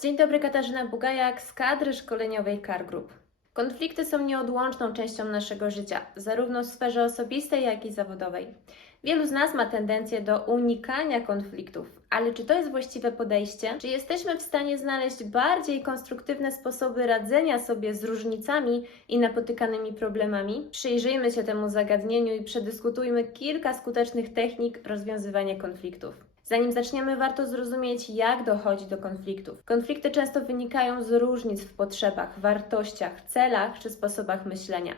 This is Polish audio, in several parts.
Dzień dobry, Katarzyna Bugajak z kadry szkoleniowej Car Group. Konflikty są nieodłączną częścią naszego życia, zarówno w sferze osobistej, jak i zawodowej. Wielu z nas ma tendencję do unikania konfliktów, ale czy to jest właściwe podejście? Czy jesteśmy w stanie znaleźć bardziej konstruktywne sposoby radzenia sobie z różnicami i napotykanymi problemami? Przyjrzyjmy się temu zagadnieniu i przedyskutujmy kilka skutecznych technik rozwiązywania konfliktów. Zanim zaczniemy, warto zrozumieć, jak dochodzi do konfliktów. Konflikty często wynikają z różnic w potrzebach, wartościach, celach czy sposobach myślenia.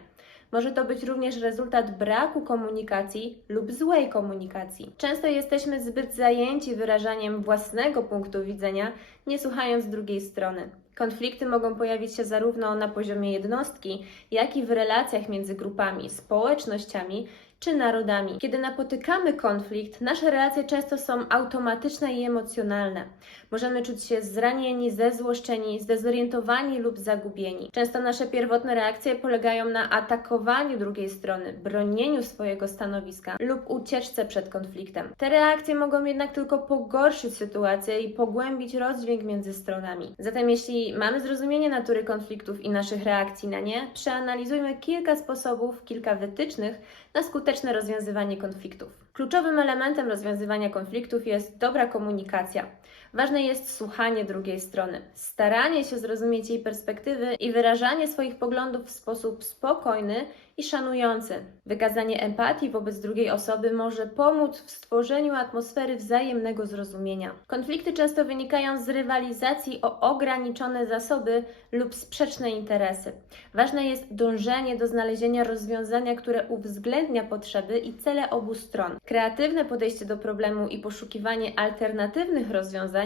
Może to być również rezultat braku komunikacji lub złej komunikacji. Często jesteśmy zbyt zajęci wyrażaniem własnego punktu widzenia, nie słuchając drugiej strony. Konflikty mogą pojawić się zarówno na poziomie jednostki, jak i w relacjach między grupami, społecznościami czy narodami. Kiedy napotykamy konflikt, nasze relacje często są automatyczne i emocjonalne. Możemy czuć się zranieni, zezłoszczeni, zdezorientowani lub zagubieni. Często nasze pierwotne reakcje polegają na atakowaniu drugiej strony, bronieniu swojego stanowiska lub ucieczce przed konfliktem. Te reakcje mogą jednak tylko pogorszyć sytuację i pogłębić rozdźwięk między stronami. Zatem jeśli mamy zrozumienie natury konfliktów i naszych reakcji na nie, przeanalizujmy kilka sposobów, kilka wytycznych na skuteczne rozwiązywanie konfliktów. Kluczowym elementem rozwiązywania konfliktów jest dobra komunikacja. Ważne jest słuchanie drugiej strony, staranie się zrozumieć jej perspektywy i wyrażanie swoich poglądów w sposób spokojny i szanujący. Wykazanie empatii wobec drugiej osoby może pomóc w stworzeniu atmosfery wzajemnego zrozumienia. Konflikty często wynikają z rywalizacji o ograniczone zasoby lub sprzeczne interesy. Ważne jest dążenie do znalezienia rozwiązania, które uwzględnia potrzeby i cele obu stron. Kreatywne podejście do problemu i poszukiwanie alternatywnych rozwiązań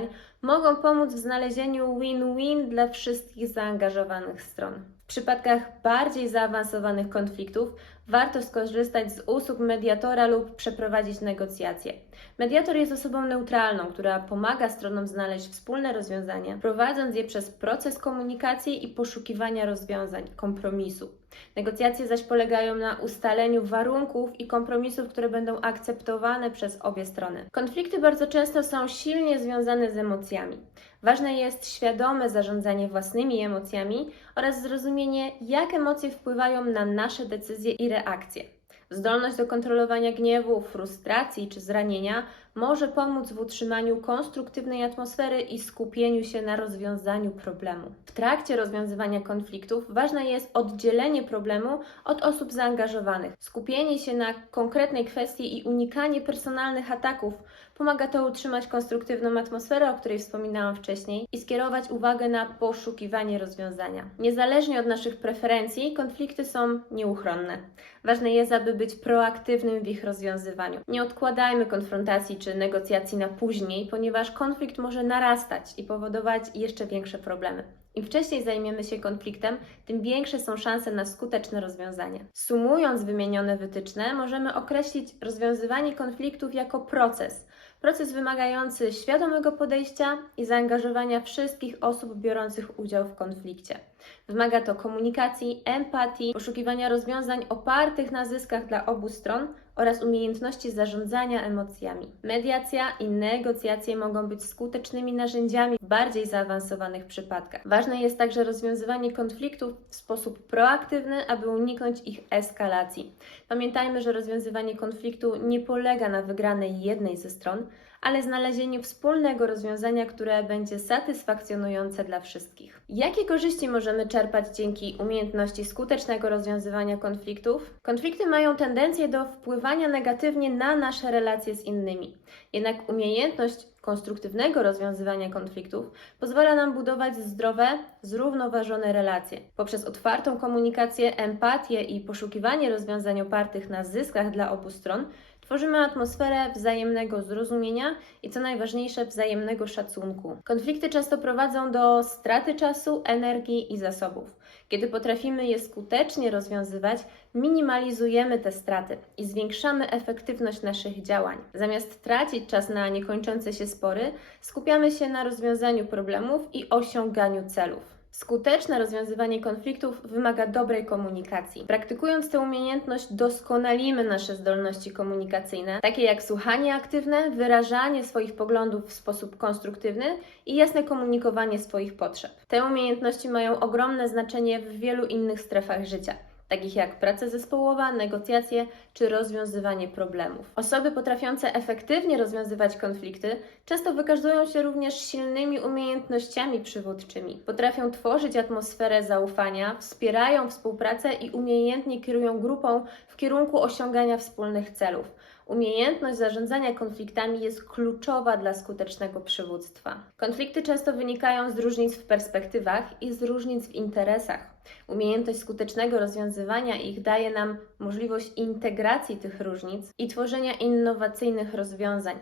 mogą pomóc w znalezieniu win-win dla wszystkich zaangażowanych stron. W przypadkach bardziej zaawansowanych konfliktów warto skorzystać z usług mediatora lub przeprowadzić negocjacje. Mediator jest osobą neutralną, która pomaga stronom znaleźć wspólne rozwiązania, prowadząc je przez proces komunikacji i poszukiwania rozwiązań, kompromisu. Negocjacje zaś polegają na ustaleniu warunków i kompromisów, które będą akceptowane przez obie strony. Konflikty bardzo często są silnie związane z emocjami. Ważne jest świadome zarządzanie własnymi emocjami oraz zrozumienie, jak emocje wpływają na nasze decyzje i reakcje. Zdolność do kontrolowania gniewu, frustracji czy zranienia może pomóc w utrzymaniu konstruktywnej atmosfery i skupieniu się na rozwiązaniu problemu. W trakcie rozwiązywania konfliktów ważne jest oddzielenie problemu od osób zaangażowanych. Skupienie się na konkretnej kwestii i unikanie personalnych ataków pomaga to utrzymać konstruktywną atmosferę, o której wspominałam wcześniej, i skierować uwagę na poszukiwanie rozwiązania. Niezależnie od naszych preferencji, konflikty są nieuchronne. Ważne jest, aby być proaktywnym w ich rozwiązywaniu. Nie odkładajmy konfrontacji czy negocjacji na później, ponieważ konflikt może narastać i powodować jeszcze większe problemy. Im wcześniej zajmiemy się konfliktem, tym większe są szanse na skuteczne rozwiązanie. Sumując wymienione wytyczne, możemy określić rozwiązywanie konfliktów jako proces. Proces wymagający świadomego podejścia i zaangażowania wszystkich osób biorących udział w konflikcie. Wymaga to komunikacji, empatii, poszukiwania rozwiązań opartych na zyskach dla obu stron oraz umiejętności zarządzania emocjami. Mediacja i negocjacje mogą być skutecznymi narzędziami w bardziej zaawansowanych przypadkach. Ważne jest także rozwiązywanie konfliktów w sposób proaktywny, aby uniknąć ich eskalacji. Pamiętajmy, że rozwiązywanie konfliktu nie polega na wygranej jednej ze stron, ale znalezieniu wspólnego rozwiązania, które będzie satysfakcjonujące dla wszystkich. Jakie korzyści możemy czerpać dzięki umiejętności skutecznego rozwiązywania konfliktów? Konflikty mają tendencję do wpływania negatywnie na nasze relacje z innymi. Jednak umiejętność konstruktywnego rozwiązywania konfliktów pozwala nam budować zdrowe, zrównoważone relacje. Poprzez otwartą komunikację, empatię i poszukiwanie rozwiązań opartych na zyskach dla obu stron, tworzymy atmosferę wzajemnego zrozumienia i co najważniejsze, wzajemnego szacunku. Konflikty często prowadzą do straty czasu, energii i zasobów. Kiedy potrafimy je skutecznie rozwiązywać, minimalizujemy te straty i zwiększamy efektywność naszych działań. Zamiast tracić czas na niekończące się spory, skupiamy się na rozwiązaniu problemów i osiąganiu celów. Skuteczne rozwiązywanie konfliktów wymaga dobrej komunikacji. Praktykując tę umiejętność, doskonalimy nasze zdolności komunikacyjne, takie jak słuchanie aktywne, wyrażanie swoich poglądów w sposób konstruktywny i jasne komunikowanie swoich potrzeb. Te umiejętności mają ogromne znaczenie w wielu innych strefach życia takich jak praca zespołowa, negocjacje czy rozwiązywanie problemów. Osoby potrafiące efektywnie rozwiązywać konflikty często wykazują się również silnymi umiejętnościami przywódczymi. Potrafią tworzyć atmosferę zaufania, wspierają współpracę i umiejętnie kierują grupą w kierunku osiągania wspólnych celów. Umiejętność zarządzania konfliktami jest kluczowa dla skutecznego przywództwa. Konflikty często wynikają z różnic w perspektywach i z różnic w interesach. Umiejętność skutecznego rozwiązywania ich daje nam możliwość integracji tych różnic i tworzenia innowacyjnych rozwiązań.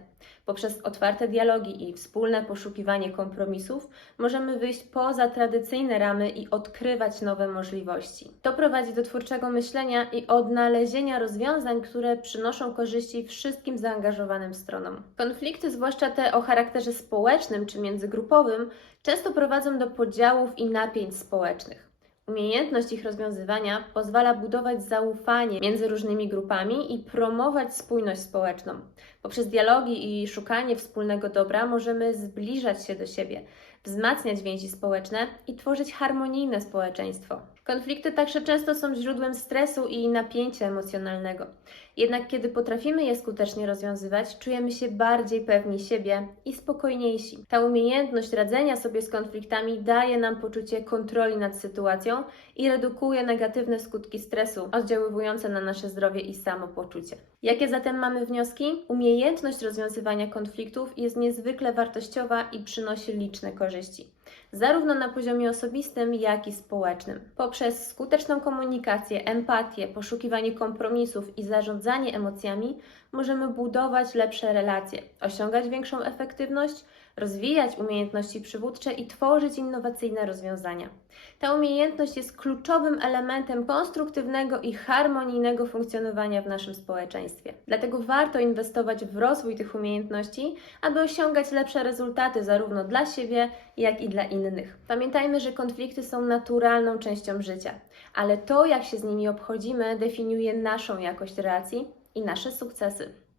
Poprzez otwarte dialogi i wspólne poszukiwanie kompromisów możemy wyjść poza tradycyjne ramy i odkrywać nowe możliwości. To prowadzi do twórczego myślenia i odnalezienia rozwiązań, które przynoszą korzyści wszystkim zaangażowanym stronom. Konflikty, zwłaszcza te o charakterze społecznym czy międzygrupowym, często prowadzą do podziałów i napięć społecznych. Umiejętność ich rozwiązywania pozwala budować zaufanie między różnymi grupami i promować spójność społeczną. Poprzez dialogi i szukanie wspólnego dobra możemy zbliżać się do siebie, wzmacniać więzi społeczne i tworzyć harmonijne społeczeństwo. Konflikty także często są źródłem stresu i napięcia emocjonalnego. Jednak kiedy potrafimy je skutecznie rozwiązywać, czujemy się bardziej pewni siebie i spokojniejsi. Ta umiejętność radzenia sobie z konfliktami daje nam poczucie kontroli nad sytuacją i redukuje negatywne skutki stresu oddziaływujące na nasze zdrowie i samopoczucie. Jakie zatem mamy wnioski? Umiejętność rozwiązywania konfliktów jest niezwykle wartościowa i przynosi liczne korzyści zarówno na poziomie osobistym, jak i społecznym. Poprzez skuteczną komunikację, empatię, poszukiwanie kompromisów i zarządzanie emocjami możemy budować lepsze relacje, osiągać większą efektywność, rozwijać umiejętności przywódcze i tworzyć innowacyjne rozwiązania. Ta umiejętność jest kluczowym elementem konstruktywnego i harmonijnego funkcjonowania w naszym społeczeństwie. Dlatego warto inwestować w rozwój tych umiejętności, aby osiągać lepsze rezultaty zarówno dla siebie, jak i dla innych. Pamiętajmy, że konflikty są naturalną częścią życia, ale to, jak się z nimi obchodzimy, definiuje naszą jakość relacji i nasze sukcesy.